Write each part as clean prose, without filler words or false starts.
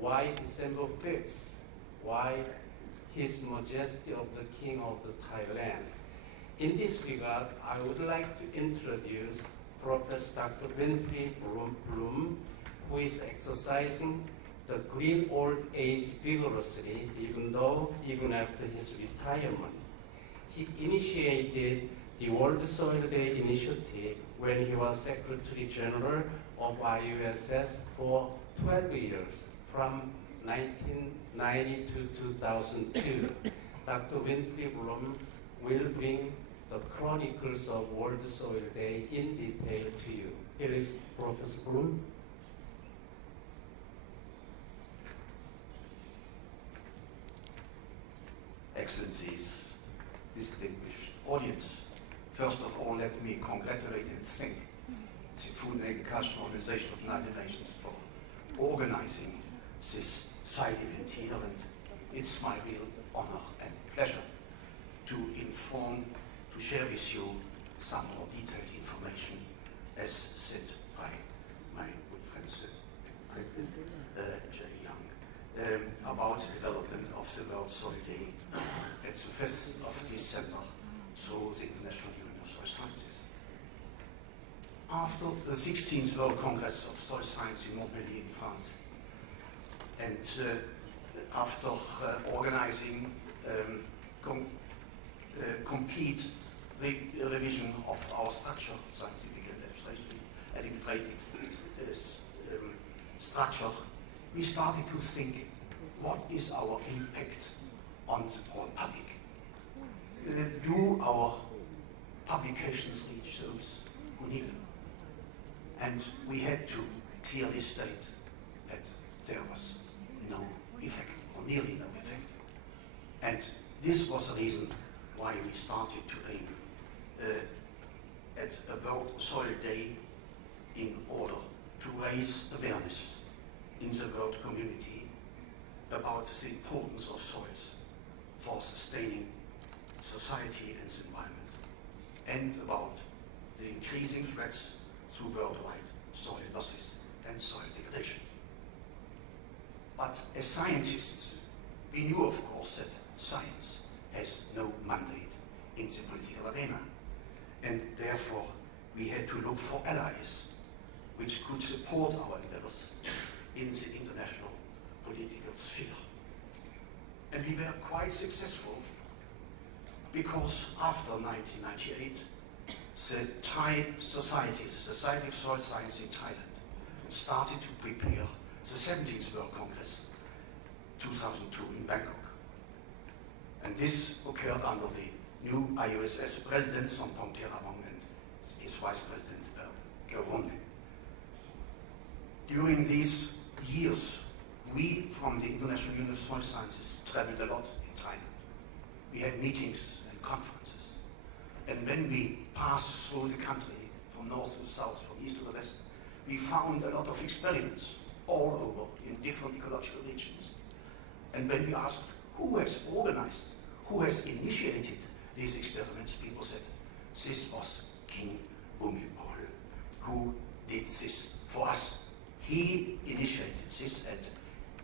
why December 5th? Why His Majesty of the King of the Thailand? In this regard, I would like to introduce Professor Dr. Winfrey Bloom, who is exercising the green old age vigorously, even after his retirement. He initiated the World Soil Day initiative when he was Secretary General of IUSS for 12 years, from 1990 to 2002. Dr. Winfrey Bloom will bring the chronicles of World Soil Day in detail to you. Here is Professor Bloom. Excellencies, distinguished audience, first of all, let me congratulate and thank the Food and Agricultural Organization of the United Nations for organizing this side event here, and it's my real honor and pleasure to inform, to share with you some more detailed information, as said by my good friend, President J. Young, about the development of the World Soil Day at the 5th of December through the International Union of Soil Sciences. After the 16th World Congress of Soil Science in Montpellier in France, and after organizing complete revision of our structure, scientific and administrative structure, we started to think, what is our impact on the broad public? Do our publications reach those who need them? And we had to clearly state that there was no effect, or nearly no effect. And this was the reason why we started to aim at a World Soil Day in order to raise awareness in the world community about the importance of soils for sustaining society and the environment, and about the increasing threats to worldwide soil losses and soil degradation. But as scientists, we knew, of course, that science has no mandate in the political arena, and therefore we had to look for allies which could support our endeavors in the international political sphere. And we were quite successful, because after 1998, the Thai Society, the Society of Soil Science in Thailand, started to prepare the 17th World Congress, 2002 in Bangkok. And this occurred under the new IUSS President, Sompong Theravong, and his Vice President, Gerome. During these years, we from the International Union of Soil Sciences traveled a lot in Thailand. We had meetings and conferences. And when we passed through the country, from north to south, from east to west, we found a lot of experiments all over in different ecological regions. And when we asked who has organized, who has initiated these experiments, people said, this was King Bhumibol, who did this for us. He initiated this, and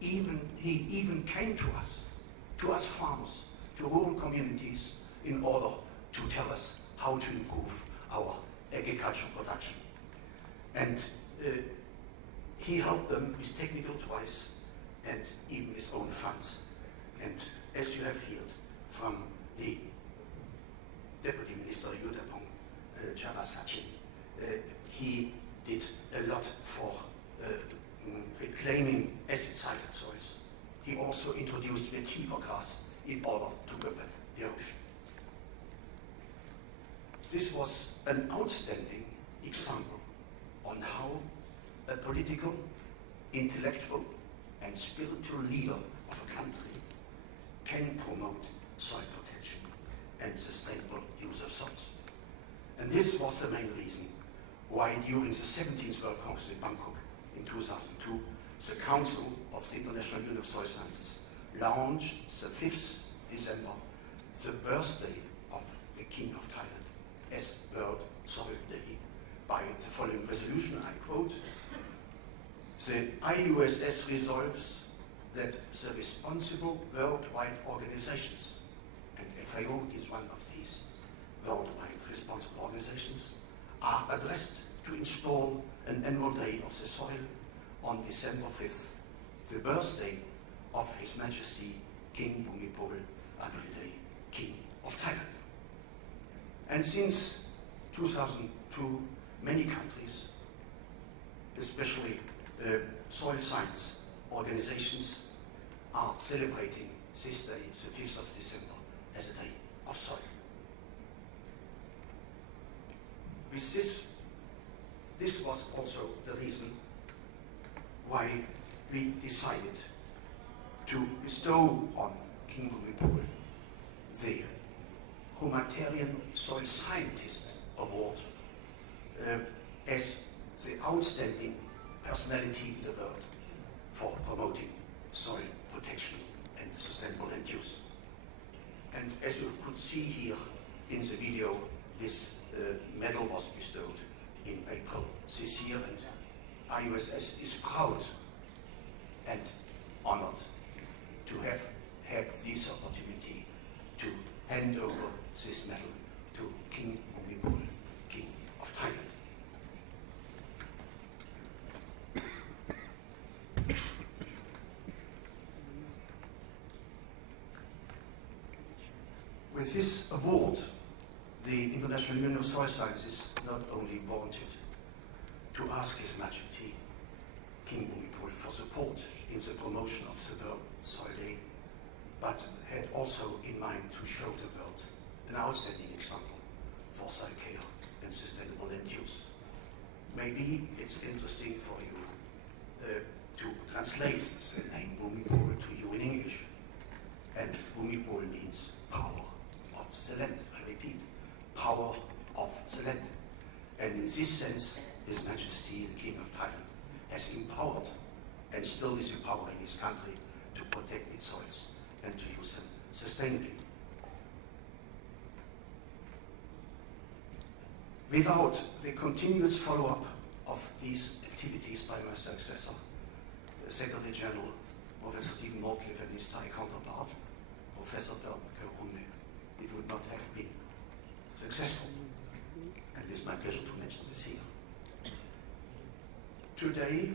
he even came to us farmers, to rural communities, in order to tell us how to improve our agricultural production. And he helped them with technical advice and even his own funds. And as you have heard from the Deputy Minister Yudapong Charasachin, he did a lot for reclaiming acid-sulfate soils. He also introduced vetiver grass in order to prevent erosion. This was an outstanding example on how a political, intellectual, and spiritual leader of a country can promote soil protection and sustainable use of soils. And this was the main reason why during the 17th World Congress in Bangkok in 2002, the Council of the International Union of Soil Sciences launched the 5th December, the birthday of the King of Thailand, as World Soil Day, by the following resolution, I quote, "The IUSS resolves that the responsible worldwide organizations, and FAO is one of these worldwide responsible organizations, are addressed to install an annual day of the soil on December 5th, the birthday of His Majesty King Bhumipol Adulyadej, King of Thailand. And since 2002, many countries, especially soil science organizations, are celebrating this day, the 5th of December, as a day of soil. With this was also the reason why we decided to bestow on King Bhumipol the Humanitarian Soil Scientist Award as the outstanding personality in the world for promoting soil protection and sustainable land use. And as you could see here in the video, this medal was bestowed in April this year, and IUSS is proud and honored to have had this opportunity to hand over this medal to King Bhumipol, King of Thailand. With this award, the International Union of Soil Sciences not only wanted to ask His Majesty King Bhumipol for support in the promotion of the World Soil Day, but had also in mind to show the world an outstanding example for soil care and sustainable land use. Maybe it's interesting for you to translate the name Bhumipol to you in English. And Bhumipol means power of the land. I repeat, power of the land. And in this sense, His Majesty, the King of Thailand, has empowered and still is empowering his country to protect its soils and to use them sustainably. Without the continuous follow-up of these activities by my successor, the Secretary General, Professor Stephen Morcliffe, and his Thai counterpart, Professor Kerumne, it would not have been successful. And it's my pleasure to mention this here. Today,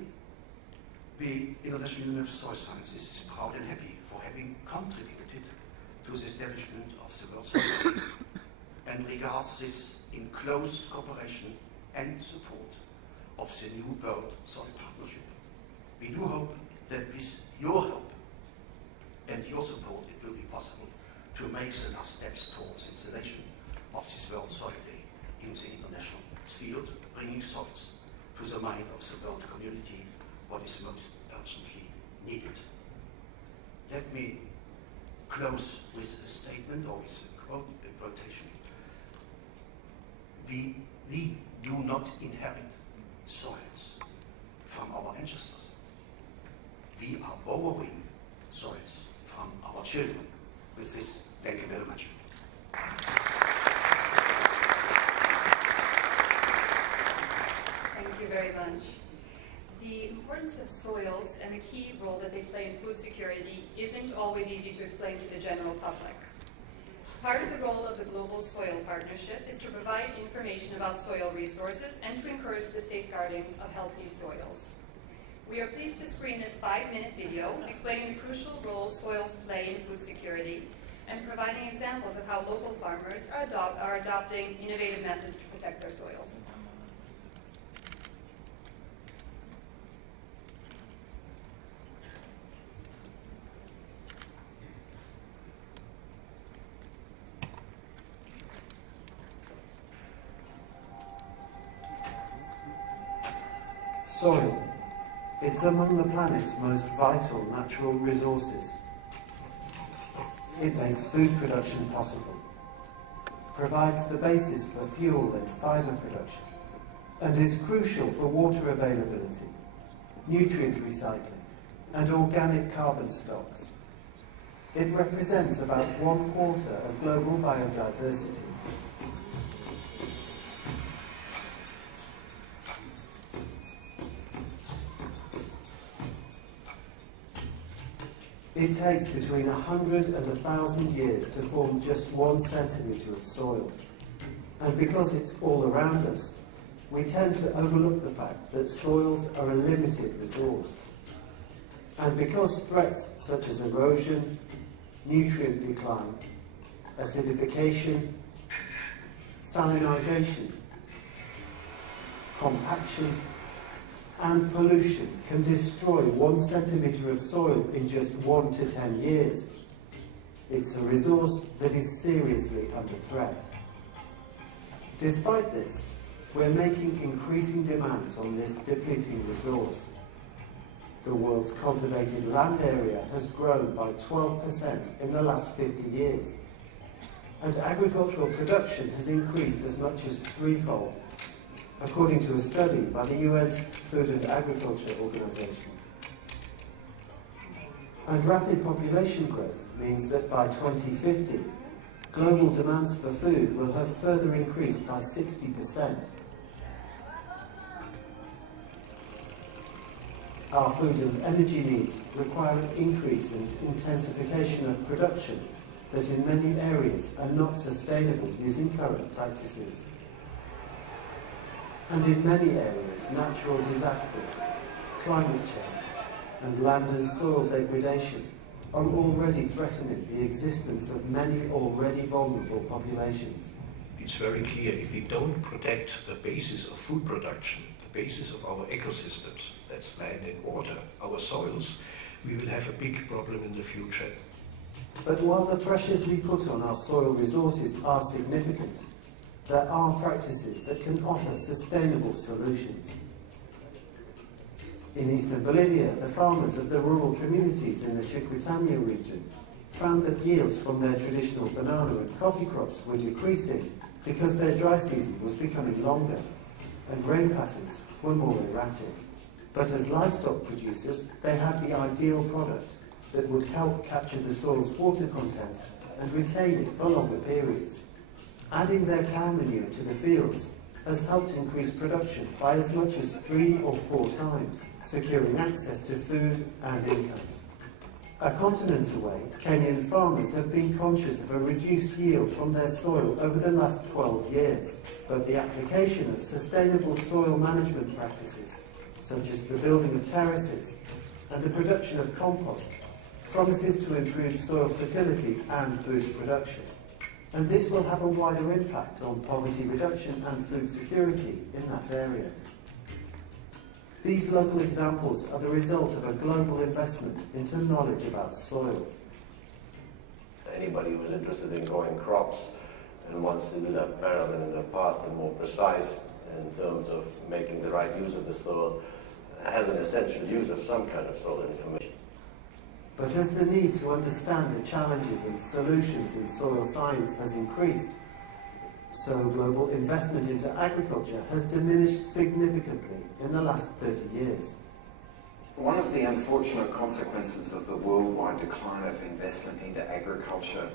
the International Union of Soil Sciences is proud and happy for having contributed to the establishment of the World Soil Day and regards this in close cooperation and support of the new World Soil Partnership. We do hope that with your help and your support it will be possible to make the last steps towards installation of this World Soil Day in the international field, bringing soils to the mind of the world community, what is most urgently needed. Let me close with a statement or with a quotation. We do not inherit soils from our ancestors. We are borrowing soils from our children. With this, thank you very much. Thank you very much. The importance of soils and the key role that they play in food security isn't always easy to explain to the general public. Part of the role of the Global Soil Partnership is to provide information about soil resources and to encourage the safeguarding of healthy soils. We are pleased to screen this 5-minute video explaining the crucial role soils play in food security and providing examples of how local farmers are adopting innovative methods to protect their soils. Soil. It's among the planet's most vital natural resources. It makes food production possible, provides the basis for fuel and fibre production, and is crucial for water availability, nutrient recycling, and organic carbon stocks. It represents about 1/4 of global biodiversity. It takes between 100 and 1,000 years to form just 1 centimetre of soil. And because it's all around us, we tend to overlook the fact that soils are a limited resource. And because threats such as erosion, nutrient decline, acidification, salinisation, compaction, and pollution can destroy 1 centimetre of soil in just 1 to 10 years, it's a resource that is seriously under threat. Despite this, we're making increasing demands on this depleting resource. The world's cultivated land area has grown by 12% in the last 50 years, and agricultural production has increased as much as threefold, according to a study by the UN's Food and Agriculture Organization. And rapid population growth means that by 2050, global demands for food will have further increased by 60%. Our food and energy needs require an increase in intensification of production that in many areas are not sustainable using current practices. And in many areas, natural disasters, climate change, and land and soil degradation are already threatening the existence of many already vulnerable populations. It's very clear, if we don't protect the basis of food production, the basis of our ecosystems, that's land and water, our soils, we will have a big problem in the future. But while the pressures we put on our soil resources are significant, there are practices that can offer sustainable solutions. In eastern Bolivia, the farmers of the rural communities in the Chiquitania region found that yields from their traditional banana and coffee crops were decreasing because their dry season was becoming longer and rain patterns were more erratic. But as livestock producers, they had the ideal product that would help capture the soil's water content and retain it for longer periods. Adding their cow manure to the fields has helped increase production by as much as 3 or 4 times, securing access to food and incomes. A continent away, Kenyan farmers have been conscious of a reduced yield from their soil over the last 12 years, but the application of sustainable soil management practices, such as the building of terraces and the production of compost, promises to improve soil fertility and boost production. And this will have a wider impact on poverty reduction and food security in that area. These local examples are the result of a global investment into knowledge about soil. Anybody who's interested in growing crops and wants to do that better than in the past and more precise in terms of making the right use of the soil has an essential use of some kind of soil information. But as the need to understand the challenges and solutions in soil science has increased, so global investment into agriculture has diminished significantly in the last 30 years. One of the unfortunate consequences of the worldwide decline of investment into agriculture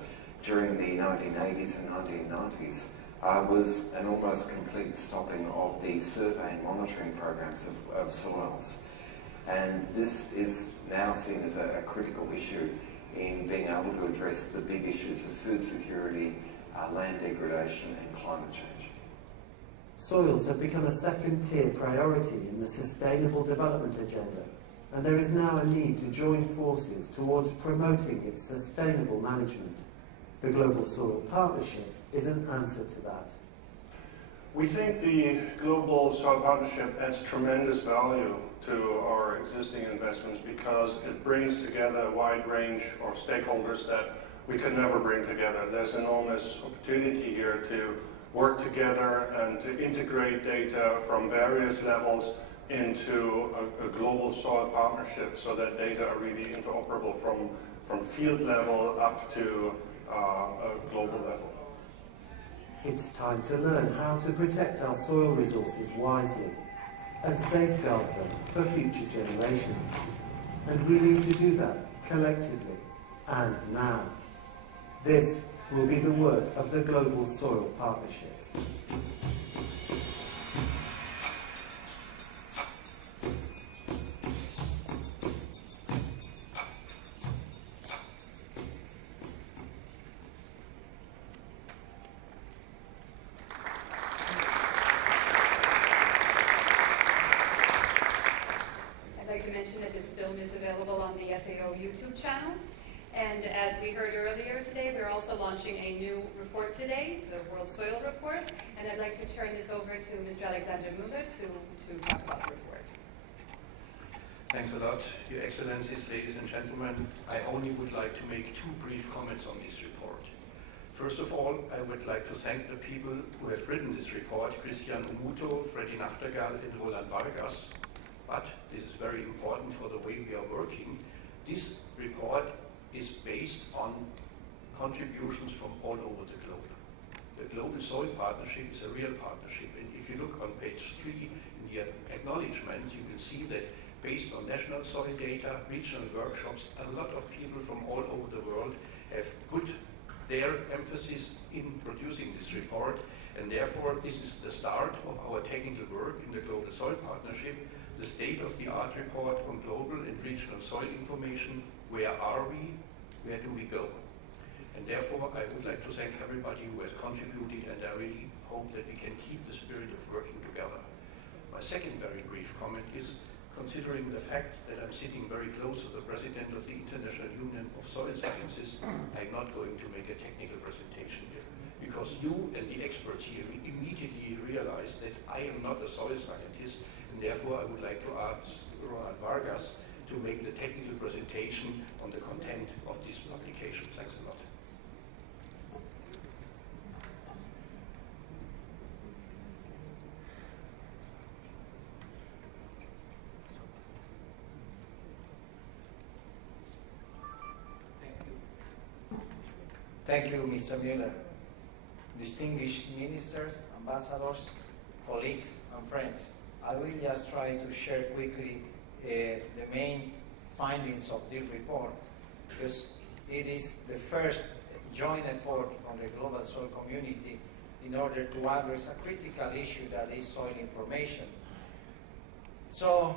during the 1980s and 1990s was an almost complete stopping of the survey and monitoring programs of soils. And this is now seen as a critical issue in being able to address the big issues of food security, land degradation and climate change. Soils have become a second-tier priority in the Sustainable Development Agenda, and there is now a need to join forces towards promoting its sustainable management. The Global Soil Partnership is an answer to that. We think the Global Soil Partnership adds tremendous value to our existing investments because it brings together a wide range of stakeholders that we could never bring together. There's enormous opportunity here to work together and to integrate data from various levels into a global soil partnership so that data are really interoperable from field level up to a global level. It's time to learn how to protect our soil resources wisely and safeguard them for future generations. And we need to do that collectively and now. This will be the work of the Global Soil Partnership. like to mention that this film is available on the FAO YouTube channel. And as we heard earlier today, we're also launching a new report today, the World Soil Report. And I'd like to turn this over to Mr. Alexander Müller to talk about the report. Thanks a lot, Your Excellencies, ladies and gentlemen. I only would like to make two brief comments on this report. First of all, I would like to thank the people who have written this report, Christian Umuto, Freddy Nachtergaal, and Roland Vargas. But this is very important for the way we are working. This report is based on contributions from all over the globe. The Global Soil Partnership is a real partnership, and if you look on page 3 in the acknowledgement, you will see that based on national soil data, regional workshops, a lot of people from all over the world have put their emphasis in producing this report, and therefore this is the start of our technical work in the Global Soil Partnership, the state-of-the-art report on global and regional soil information. Where are we? Where do we go? And therefore, I would like to thank everybody who has contributed, and I really hope that we can keep the spirit of working together. My second very brief comment is, considering the fact that I'm sitting very close to the President of the International Union of Soil Sciences, I'm not going to make a technical presentation here, because you and the experts here immediately realize that I am not a soil scientist, and therefore I would like to ask Roland Vargas to make the technical presentation on the content of this publication. Thanks a lot. Thank you, Mr. Müller. Distinguished ministers, ambassadors, colleagues, and friends, I will just try to share quickly the main findings of this report, because it is the first joint effort from the global soil community in order to address a critical issue that is soil information. So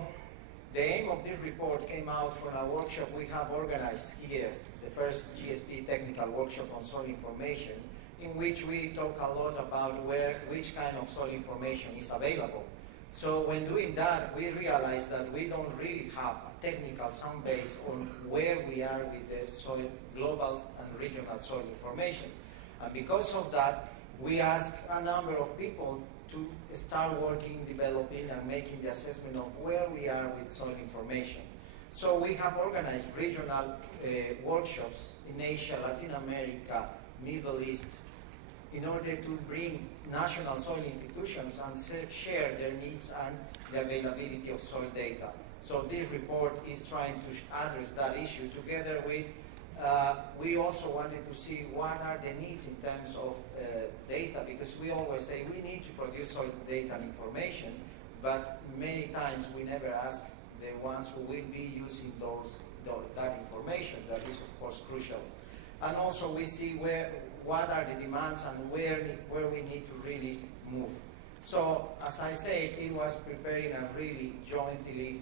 the aim of this report came out from a workshop we have organized here, the first GSP technical workshop on soil information, in which we talk a lot about which kind of soil information is available. So when doing that, we realized that we don't really have a technical sound base on where we are with the soil, global and regional soil information. And because of that, we asked a number of people to start working, developing, and making the assessment of where we are with soil information. So we have organized regional workshops in Asia, Latin America, Middle East, in order to bring national soil institutions and share their needs and the availability of soil data. So this report is trying to address that issue together with, we also wanted to see what are the needs in terms of data, because we always say we need to produce soil data and information, but many times we never ask the ones who will be using that information. That is, of course, crucial. And also we see what are the demands and where we need to really move. So, as I said, it was preparing a really jointly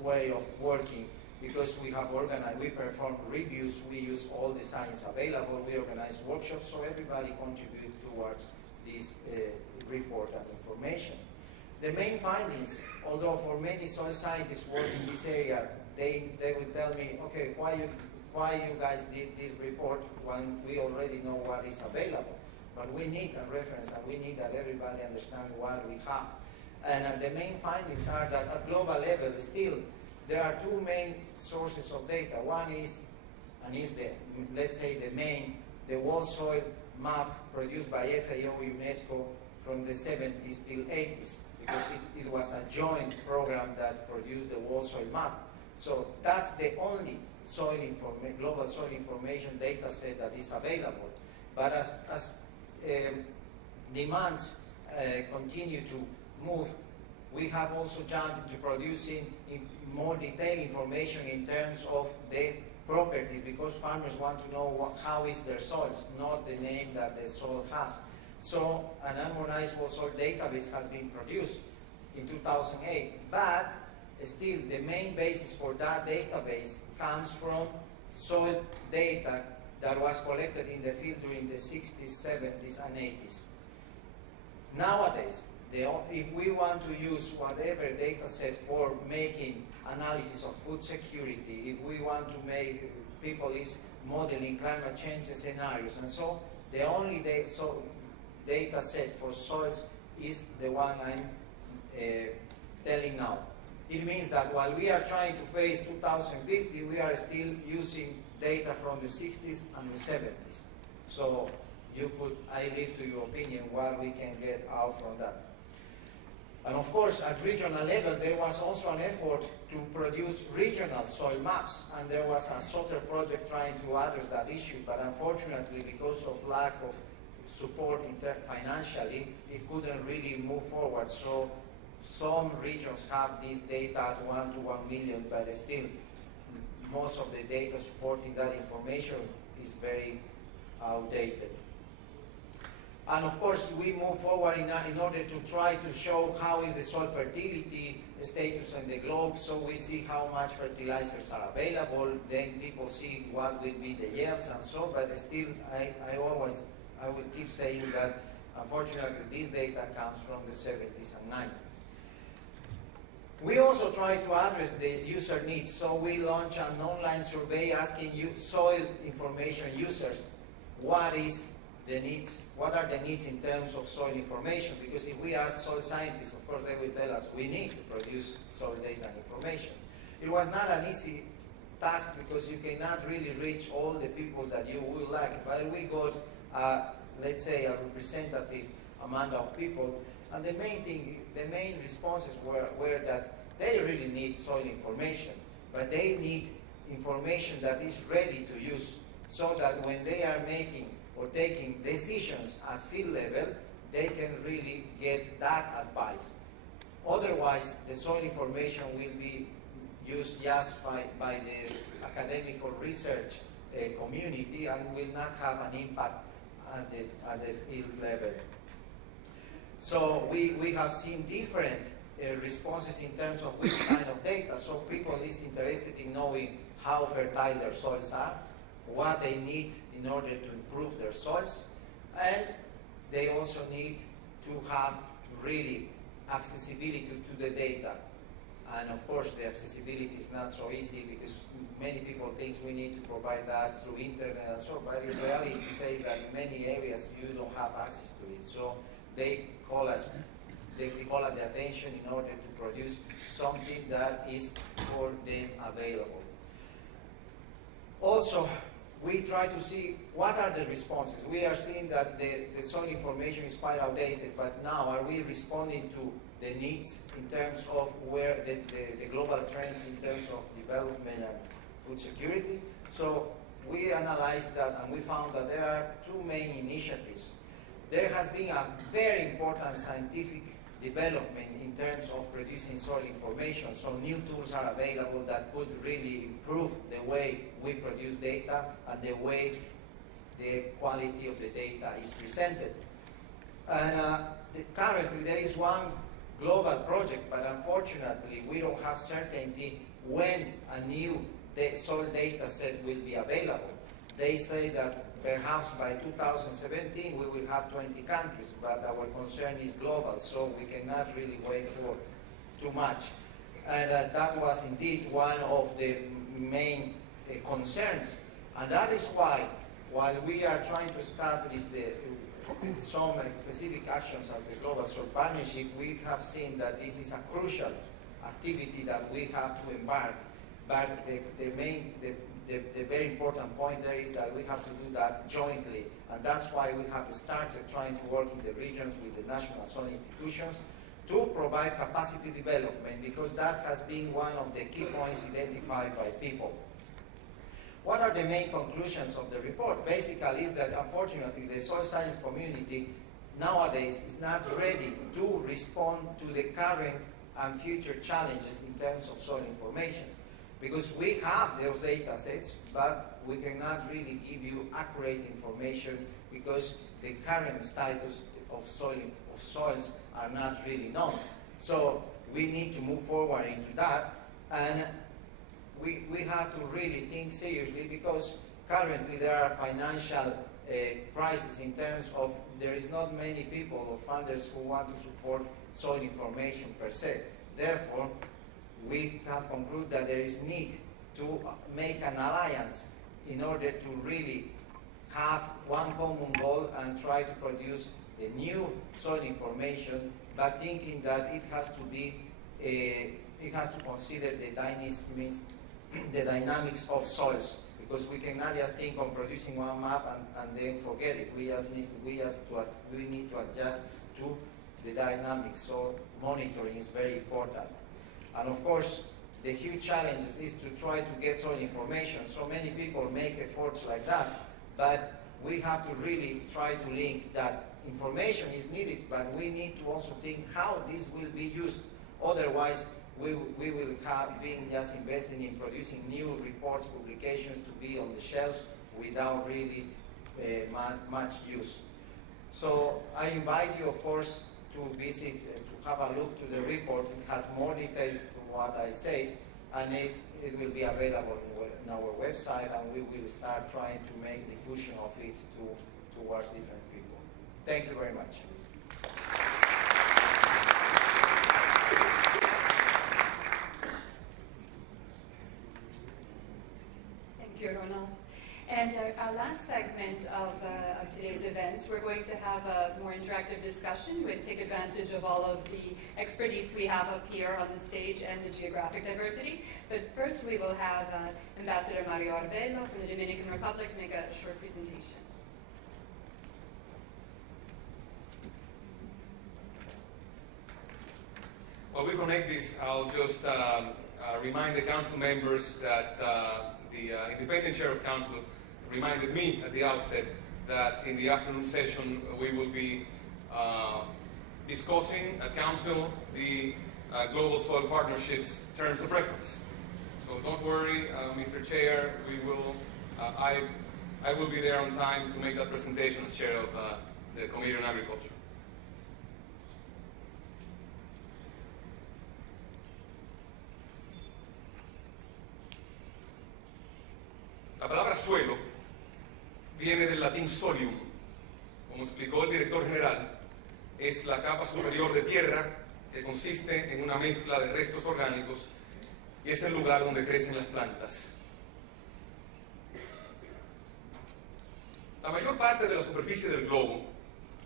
way of working, because we have organized, we performed reviews, we use all the science available, we organized workshops, so everybody contributed towards this report and information. The main findings, although for many soil scientists working in this area, they will tell me, okay, why you guys did this report when we already know what is available. But we need a reference, and we need that everybody understand what we have. And the main findings are that at global level, still, there are two main sources of data. One is, and is the, let's say the world soil map produced by FAO UNESCO from the 70s till 80s, because it was a joint program that produced the world soil map. So that's the only global soil information data set that is available. But as demands continue to move, we have also jumped into producing more detailed information in terms of the properties, because farmers want to know how is their soils, not the name that the soil has. So an harmonized world soil database has been produced in 2008, but still the main basis for that database comes from soil data that was collected in the field during the 60s, 70s, and 80s. Nowadays, if we want to use whatever data set for making analysis of food security, if we want to make people is modeling climate change scenarios and so, the only data set for soils is the one I'm telling now. It means that while we are trying to face 2050, we are still using data from the 60s and the 70s. So I leave to your opinion what we can get out from that. And of course, at regional level, there was also an effort to produce regional soil maps, and there was a SOTER project trying to address that issue, but unfortunately, because of lack of support financially, it couldn't really move forward. So some regions have this data at 1 to 1 million, but still most of the data supporting that information is very outdated. And of course, we move forward in order to try to show how is the soil fertility status in the globe. So we see how much fertilizers are available. Then people see what will be the yields and so. But still, I will keep saying that unfortunately this data comes from the 70s and 90s. We also try to address the user needs. So we launched an online survey asking soil information users what is the needs, what are the needs in terms of soil information? Because if we ask soil scientists, of course they will tell us we need to produce soil data and information. It was not an easy task because you cannot really reach all the people that you would like, but we got, let's say, a representative amount of people, and the main responses were that they really need soil information, but they need information that is ready to use so that when they are making or taking decisions at field level, they can really get that advice. Otherwise, the soil information will be used just by the academic or research community and will not have an impact at the field level. So we have seen different responses in terms of which kind of data. So people is interested in knowing how fertile their soils are, what they need in order to improve their soils, and they also need to have really accessibility to the data. And of course the accessibility is not so easy because many people think we need to provide that through internet and so, but in reality it says that in many areas you don't have access to it. So they call us, they call the attention in order to produce something that is for them available. Also, we try to see what are the responses. We are seeing that the soil information is quite outdated, but now are we responding to the needs in terms of where the global trends in terms of development and food security? So we analyzed that and we found that there are two main initiatives. There has been a very important scientific development in terms of producing soil information. So new tools are available that could really improve the way we produce data and the way the quality of the data is presented. And currently there is one global project, but unfortunately we don't have certainty when a new soil data set will be available. They say that perhaps by 2017 we will have 20 countries, but our concern is global, so we cannot really wait for too much. And that was indeed one of the main concerns. And that is why, while we are trying to establish some specific actions of the Global Soil Partnership, we have seen that this is a crucial activity that we have to embark. But the very important point there is that we have to do that jointly, and that's why we have started trying to work in the regions with the national soil institutions to provide capacity development, because that has been one of the key points identified by people. What are the main conclusions of the report? Basically is that unfortunately the soil science community nowadays is not ready to respond to the current and future challenges in terms of soil information. Because we have those data sets, but we cannot really give you accurate information because the current status of soils are not really known. So we need to move forward into that, and we have to really think seriously, because currently there are financial crisis in terms of there is not many people or funders who want to support soil information per se. Therefore, we have concluded that there is need to make an alliance in order to really have one common goal and try to produce the new soil information, but thinking that it has to be, it has to consider the dynamics of soils, because we cannot just think of producing one map and then forget it. We need to adjust to the dynamics. So monitoring is very important. And of course, the huge challenge is to try to get soil information. So many people make efforts like that, but we have to really try to link that information is needed, but we need to also think how this will be used. Otherwise, we will have been just investing in producing new reports, publications to be on the shelves without really much use. So I invite you, of course, to visit, to have a look to the report. It has more details to what I said, and it will be available on our website, and we will start trying to make diffusion of it towards different people. Thank you very much. Thank you, Ronald. And our last segment of today's events, we're going to have a more interactive discussion. We'll take advantage of all of the expertise we have up here on the stage and the geographic diversity. But first we will have Ambassador Mario Arbelo from the Dominican Republic to make a short presentation. While we connect this, I'll just remind the council members that the independent chair of council reminded me at the outset that in the afternoon session we will be discussing at council the Global Soil Partnerships terms of reference. So don't worry, Mr. Chair, I will be there on time to make that presentation as chair of the Committee on Agriculture. La palabra suelo viene del latín solium. Como explicó el director general, es la capa superior de tierra que consiste en una mezcla de restos orgánicos y es el lugar donde crecen las plantas. La mayor parte de la superficie del globo,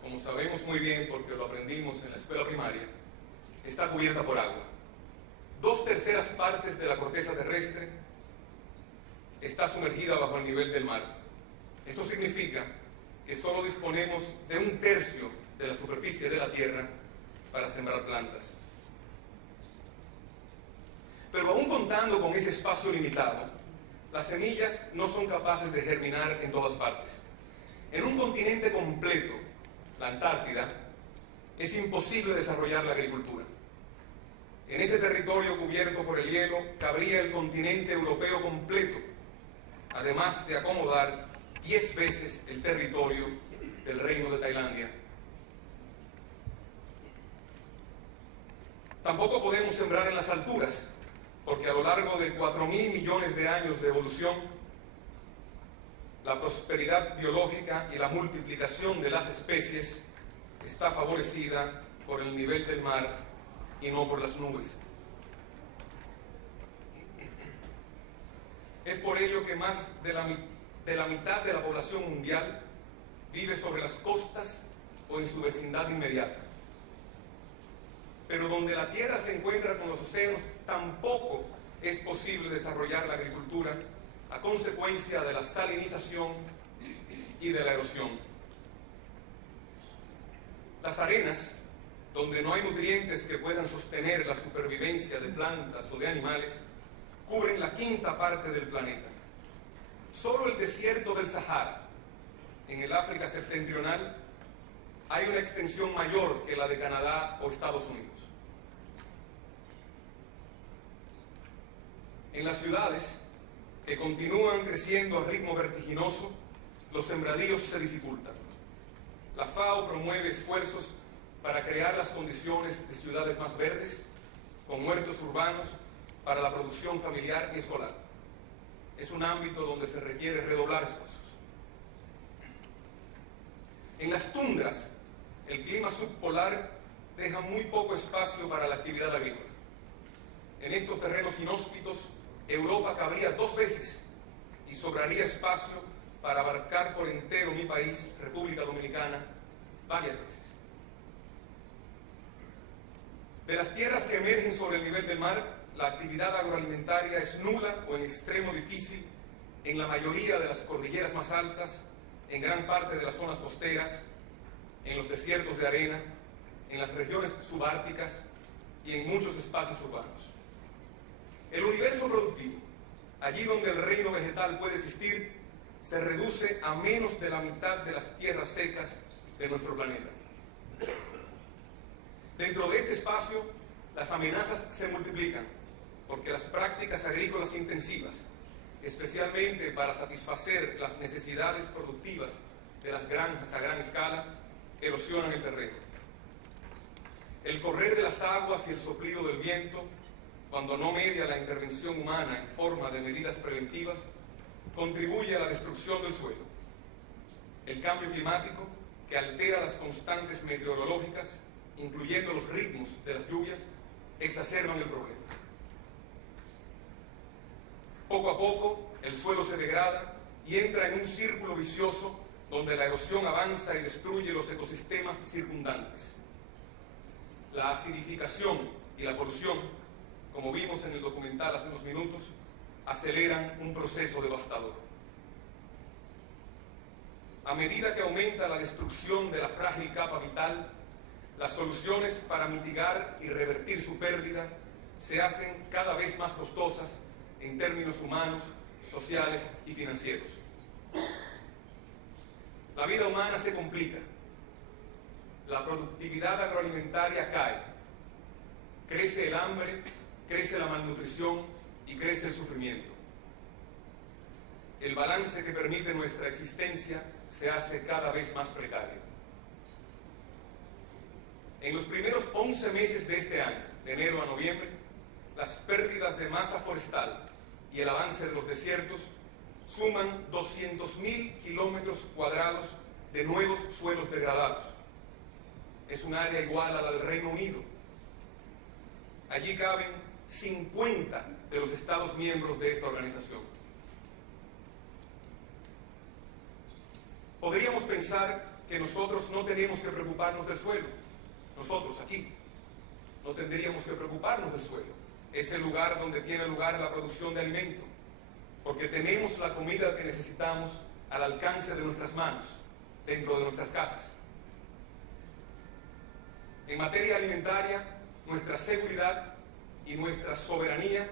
como sabemos muy bien porque lo aprendimos en la escuela primaria, está cubierta por agua. 2/3 partes de la corteza terrestre está sumergida bajo el nivel del mar. Esto significa que solo disponemos de 1/3 de la superficie de la Tierra para sembrar plantas. Pero aún contando con ese espacio limitado, las semillas no son capaces de germinar en todas partes. En un continente completo, la Antártida, es imposible desarrollar la agricultura. En ese territorio cubierto por el hielo cabría el continente europeo completo, además de acomodar 10 veces el territorio del Reino de Tailandia. Tampoco podemos sembrar en las alturas, porque a lo largo de 4.000 millones de años de evolución, la prosperidad biológica y la multiplicación de las especies está favorecida por el nivel del mar y no por las nubes. Es por ello que más de la mitad de la población mundial vive sobre las costas o en su vecindad inmediata. Pero donde la tierra se encuentra con los océanos, tampoco es posible desarrollar la agricultura a consecuencia de la salinización y de la erosión. Las arenas, donde no hay nutrientes que puedan sostener la supervivencia de plantas o de animales, cubren la 1/5 parte del planeta. Solo el desierto del Sahara, en el África septentrional, hay una extensión mayor que la de Canadá o Estados Unidos. En las ciudades, que continúan creciendo a ritmo vertiginoso, los sembradíos se dificultan. La FAO promueve esfuerzos para crear las condiciones de ciudades más verdes, con huertos urbanos, para la producción familiar y escolar. Es un ámbito donde se requiere redoblar esfuerzos. En las tundras, el clima subpolar deja muy poco espacio para la actividad agrícola. En estos terrenos inhóspitos, Europa cabría 2 veces y sobraría espacio para abarcar por entero mi país, República Dominicana, varias veces. De las tierras que emergen sobre el nivel del mar, la actividad agroalimentaria es nula o en extremo difícil en la mayoría de las cordilleras más altas, en gran parte de las zonas costeras, en los desiertos de arena, en las regiones subárticas y en muchos espacios urbanos. El universo productivo, allí donde el reino vegetal puede existir, se reduce a menos de la mitad de las tierras secas de nuestro planeta. Dentro de este espacio, las amenazas se multiplican, porque las prácticas agrícolas intensivas, especialmente para satisfacer las necesidades productivas de las granjas a gran escala, erosionan el terreno. El correr de las aguas y el soplido del viento, cuando no media la intervención humana en forma de medidas preventivas, contribuye a la destrucción del suelo. El cambio climático, que altera las constantes meteorológicas, incluyendo los ritmos de las lluvias, exacerban el problema. Poco a poco, el suelo se degrada y entra en un círculo vicioso donde la erosión avanza y destruye los ecosistemas circundantes. La acidificación y la polución, como vimos en el documental hace unos minutos, aceleran un proceso devastador. A medida que aumenta la destrucción de la frágil capa vital, las soluciones para mitigar y revertir su pérdida se hacen cada vez más costosas en términos humanos, sociales y financieros. La vida humana se complica, la productividad agroalimentaria cae, crece el hambre, crece la malnutrición y crece el sufrimiento. El balance que permite nuestra existencia se hace cada vez más precario. En los primeros 11 meses de este año, de enero a noviembre, las pérdidas de masa forestal y el avance de los desiertos suman 200.000 kilómetros cuadrados de nuevos suelos degradados. Es un área igual a la del Reino Unido. Allí caben 50 de los Estados miembros de esta organización. Podríamos pensar que nosotros no tenemos que preocuparnos del suelo. Nosotros aquí no tendríamos que preocuparnos del suelo. Es el lugar donde tiene lugar la producción de alimento, porque tenemos la comida que necesitamos al alcance de nuestras manos, dentro de nuestras casas. En materia alimentaria, nuestra seguridad y nuestra soberanía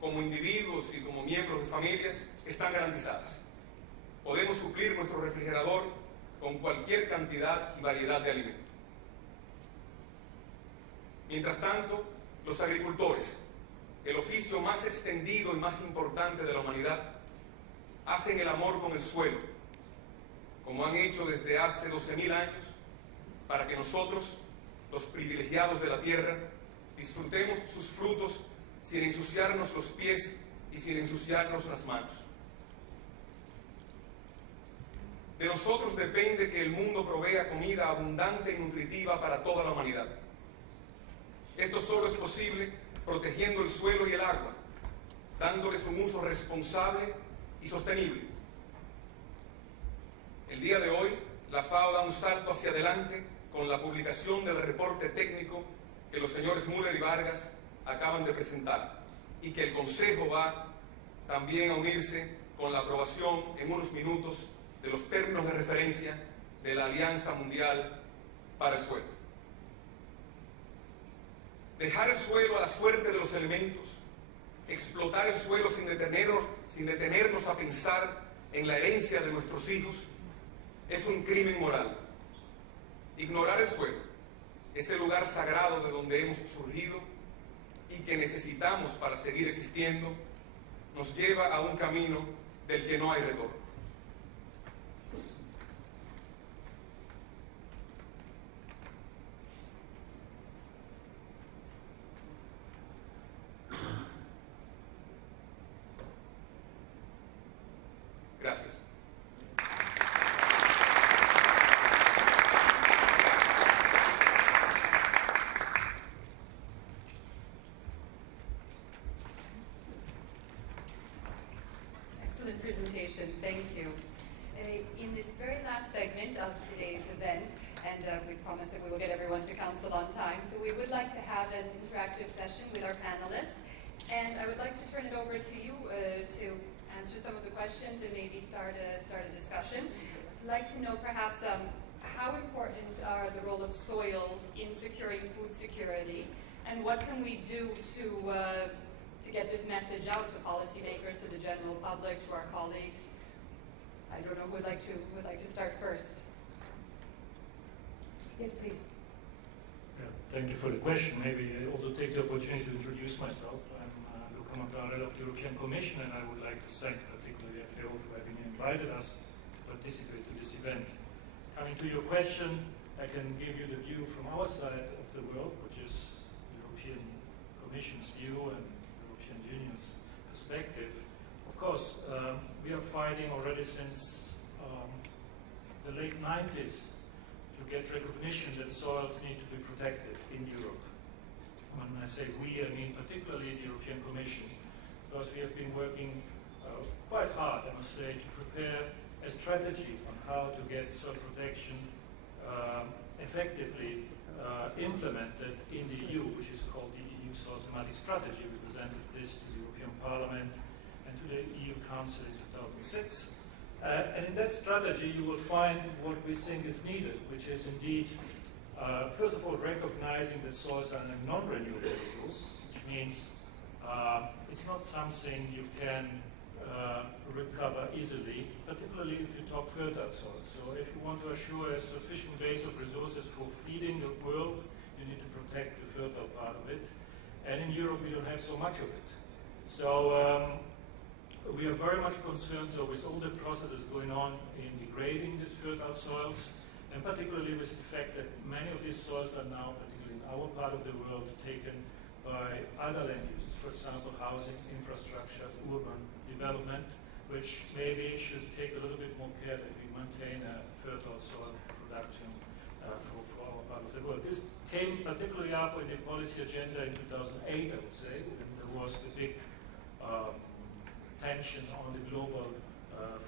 como individuos y como miembros de familias están garantizadas. Podemos suplir nuestro refrigerador con cualquier cantidad y variedad de alimento. Mientras tanto, los agricultores, el oficio más extendido y más importante de la humanidad, hacen el amor con el suelo, como han hecho desde hace 12.000 años, para que nosotros, los privilegiados de la tierra, disfrutemos sus frutos sin ensuciarnos los pies y sin ensuciarnos las manos. De nosotros depende que el mundo provea comida abundante y nutritiva para toda la humanidad. Esto solo es posible protegiendo el suelo y el agua, dándoles un uso responsable y sostenible. El día de hoy, la FAO da un salto hacia adelante con la publicación del reporte técnico que los señores Müller y Vargas acaban de presentar y que el Consejo va también a unirse con la aprobación en unos minutos de los términos de referencia de la Alianza Mundial para el Suelo. Dejar el suelo a la suerte de los elementos, explotar el suelo sin detenernos a pensar en la herencia de nuestros hijos, es un crimen moral. Ignorar el suelo, ese lugar sagrado de donde hemos surgido y que necesitamos para seguir existiendo, nos lleva a un camino del que no hay retorno. Gracias. Excellent presentation, thank you. In this very last segment of today's event, and we promise that we will get everyone to council on time, so we would like to have an interactive session with our panelists, and I would like to turn it over to you to answer some of the questions and maybe start a discussion. I'd like to know perhaps how important are the role of soils in securing food security, and what can we do to get this message out to policymakers, to the general public, to our colleagues? I don't know who would like to start first. Yes, please. Yeah, thank you for the question. Maybe I also take the opportunity to introduce myself. I'm Luca Montarello of the European Commission, and I would like to thank particularly FAO for having invited us to participate in this event. Coming to your question, I can give you the view from our side of the world, which is the European Commission's view and the European Union's perspective. Of course, we are fighting already since the late 90s to get recognition that soils need to be protected in Europe. When I say we, I mean particularly the European Commission, because we have been working quite hard, I must say, to prepare a strategy on how to get soil protection effectively implemented in the EU, which is called the EU Soil Thematic Strategy. We presented this to the European Parliament and to the EU Council in 2006. And in that strategy, you will find what we think is needed, which is indeed, first of all, recognizing that soils are a non-renewable resource, which means it's not something you can recover easily, particularly if you talk fertile soils. So if you want to assure a sufficient base of resources for feeding the world, you need to protect the fertile part of it. And in Europe, we don't have so much of it. So we are very much concerned with all the processes going on in degrading these fertile soils, and particularly with the fact that many of these soils are now, particularly in our part of the world, taken by other land uses, for example, housing, infrastructure, urban development, which maybe should take a little bit more care that we maintain a fertile soil production for our part of the world. This came particularly up in the policy agenda in 2008, I would say, when there was the big tension on the global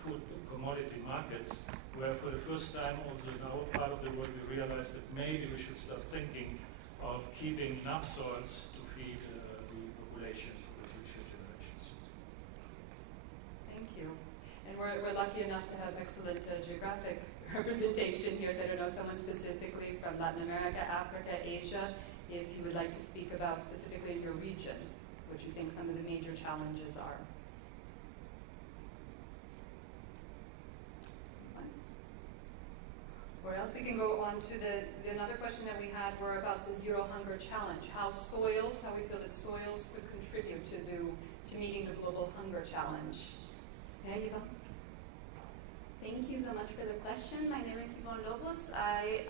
food commodity markets, where for the first time also in our part of the world we realized that maybe we should start thinking of keeping enough soils to feed the population for the future generations. Thank you. And we're lucky enough to have excellent geographic representation here, so I don't know someone specifically from Latin America, Africa, Asia, if you would like to speak about specifically in your region, what you think some of the major challenges are. Or else we can go on to another question that we had were about the Zero Hunger Challenge. How we feel that soils could contribute to meeting the global hunger challenge. Yeah, Eva? Thank you so much for the question. My name is Yvonne Lobos. I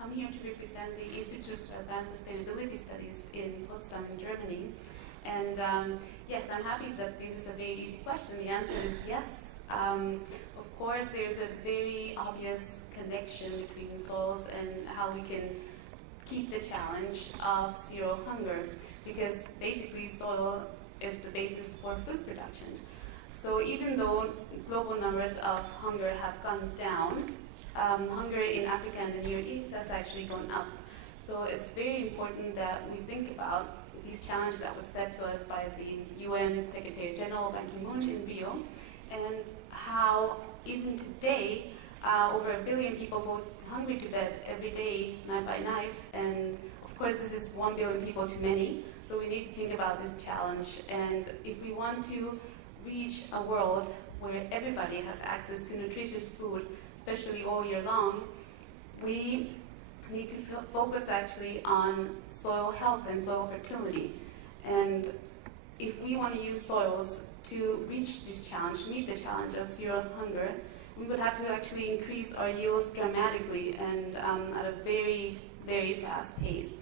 come here to represent the Institute of Advanced Sustainability Studies in Potsdam, Germany. And yes, I'm happy that this is a very easy question. The answer is yes. Of course, there's a very obvious connection between soils and how we can keep the challenge of zero hunger, because basically soil is the basis for food production. So even though global numbers of hunger have gone down, hunger in Africa and the Near East has actually gone up. So it's very important that we think about these challenges that was set to us by the UN Secretary General Ban Ki-moon in Rio, and how even today over 1 billion people go hungry to bed every day, night by night, and of course this is 1 billion people too many, so we need to think about this challenge. And if we want to reach a world where everybody has access to nutritious food, especially all year long, we need to focus actually on soil health and soil fertility. And if we want to use soils to reach this challenge, to meet the challenge of zero hunger, we would have to actually increase our yields dramatically and at a very, very fast pace.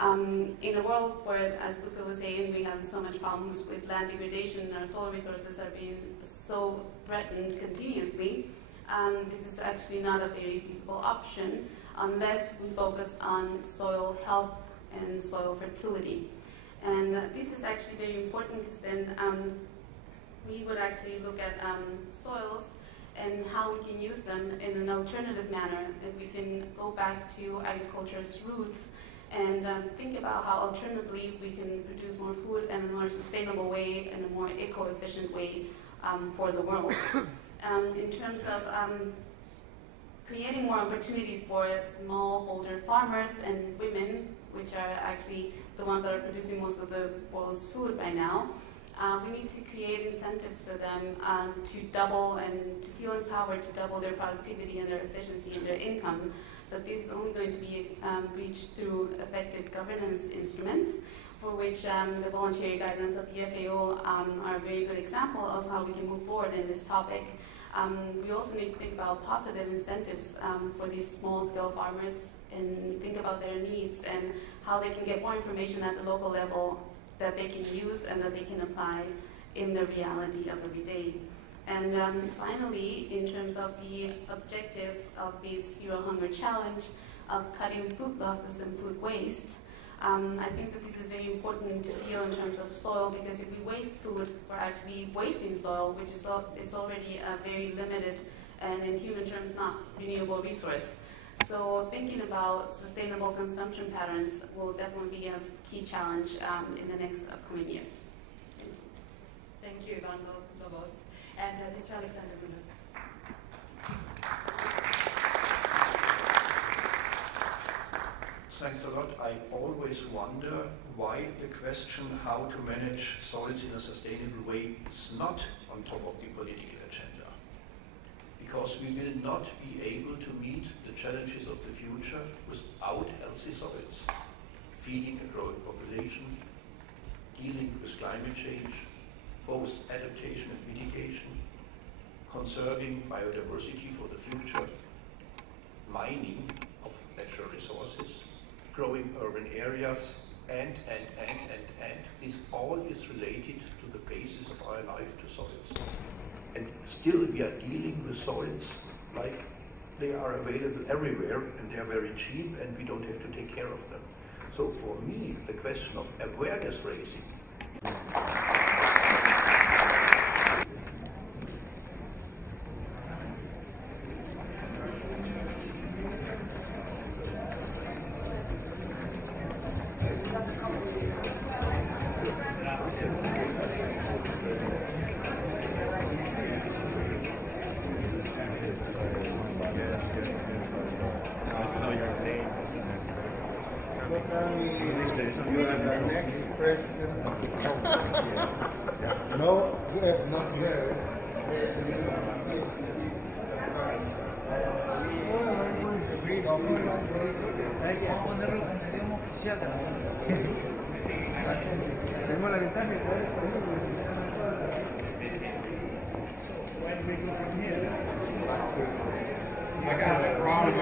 In a world where, as Luca was saying, we have so much problems with land degradation and our soil resources are being so threatened continuously, this is actually not a very feasible option unless we focus on soil health and soil fertility. And this is actually very important because then we would actually look at soils and how we can use them in an alternative manner, if we can go back to agriculture's roots and think about how alternatively we can produce more food in a more sustainable way and a more eco-efficient way for the world. In terms of creating more opportunities for smallholder farmers and women, which are actually the ones that are producing most of the world's food right now, we need to create incentives for them to double and to feel empowered to double their productivity and their efficiency and their income. But this is only going to be reached through effective governance instruments, for which the voluntary guidelines of the FAO are a very good example of how we can move forward in this topic. We also need to think about positive incentives for these small-scale farmers and think about their needs and how they can get more information at the local level that they can use and that they can apply in the reality of every day. And finally, in terms of the objective of the Zero Hunger Challenge of cutting food losses and food waste, I think that this is very important to deal in terms of soil, because if we waste food, we're actually wasting soil, which is already a very limited and in human terms not renewable resource. So thinking about sustainable consumption patterns will definitely be a key challenge in the next upcoming years. Thank you, Ivan Lobos. And Mr. Alexander Müller. Thanks a lot. I always wonder why the question how to manage soils in a sustainable way is not on top of the political agenda. Because we will not be able to meet the challenges of the future without healthy soils. Feeding a growing population, dealing with climate change, both adaptation and mitigation, conserving biodiversity for the future, mining of natural resources, growing urban areas, and this all is related to the basis of our life to soils. And still we are dealing with soils like they are available everywhere and they are very cheap and we don't have to take care of them. So for me, the question of awareness raising You are the next president of the council. No, yes, not yes. Tenemos la ventaja de saber I got it wrong, I